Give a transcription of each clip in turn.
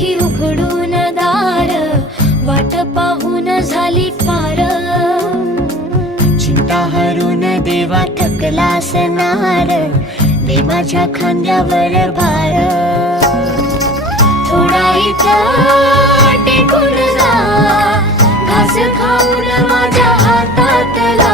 साठी उघडून दार वाट पाहून झाली पार. चिंता हरून देवा थकला असणार दे माझ्या खांद्यावर भार. थोडा इथं जा घास खाऊन माझ्या हातातला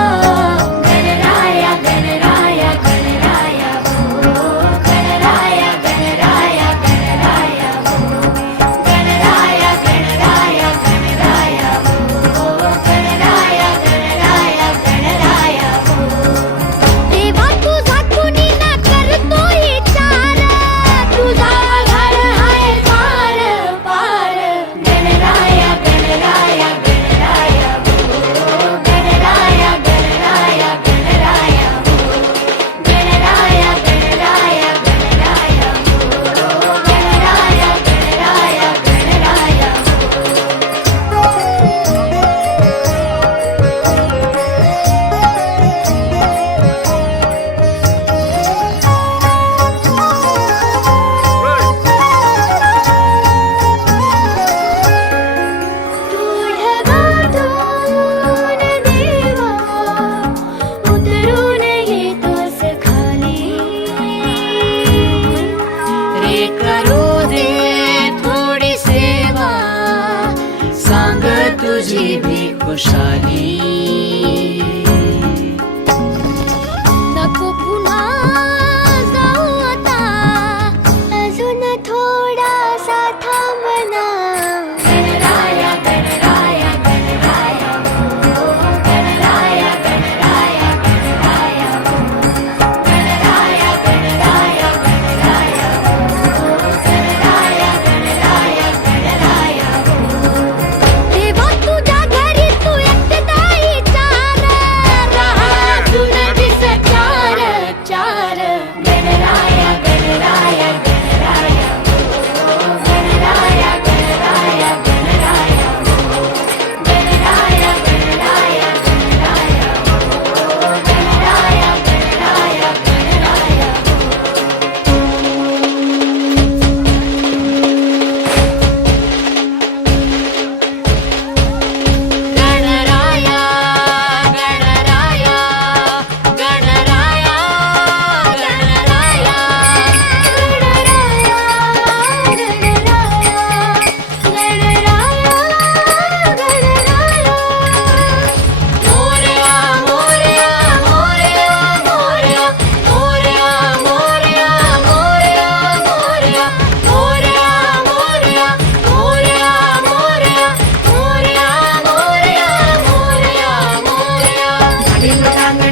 Bring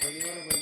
பெரியவரும்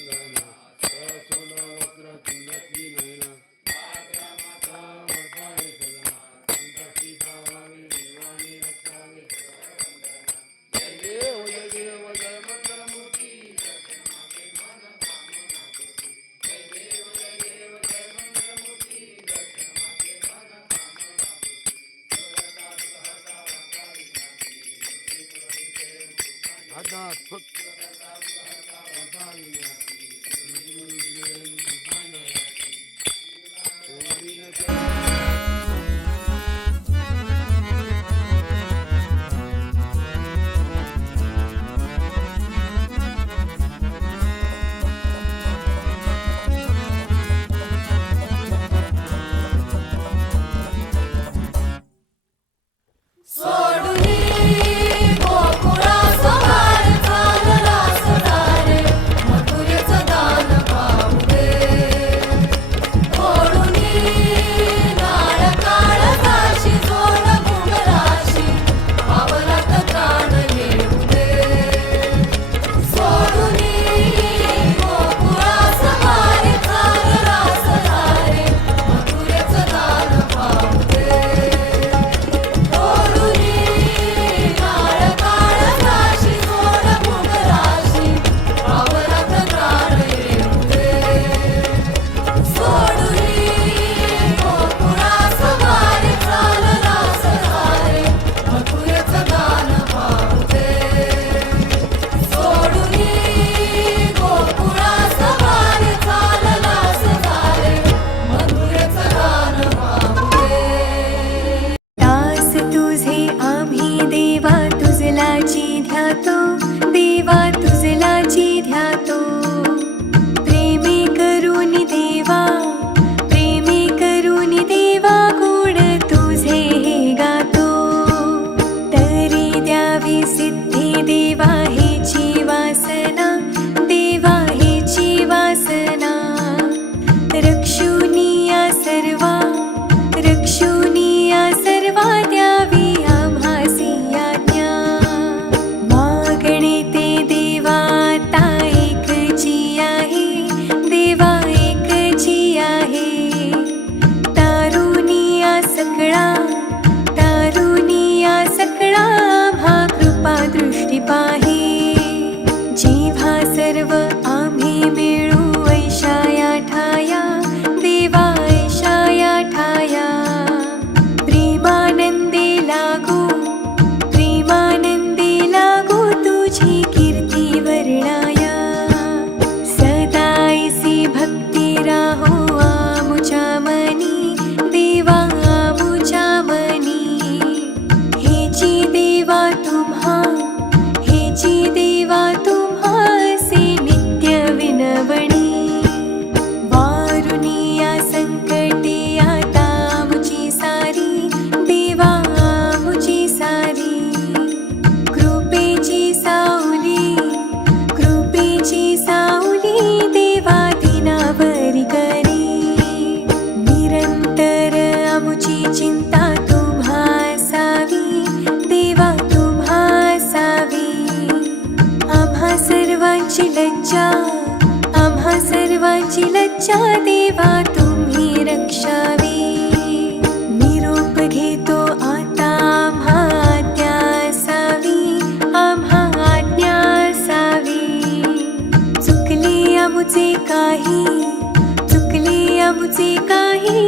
आम्ही सर्व आम्ही मिळू आमची लज्जा देवा तुम्ही रक्षावी. निरोप घेतो आता आम्हा त्यासावी आम्हा आज्ञासावी चुकले आमुचे काही चुकले आमुचे काही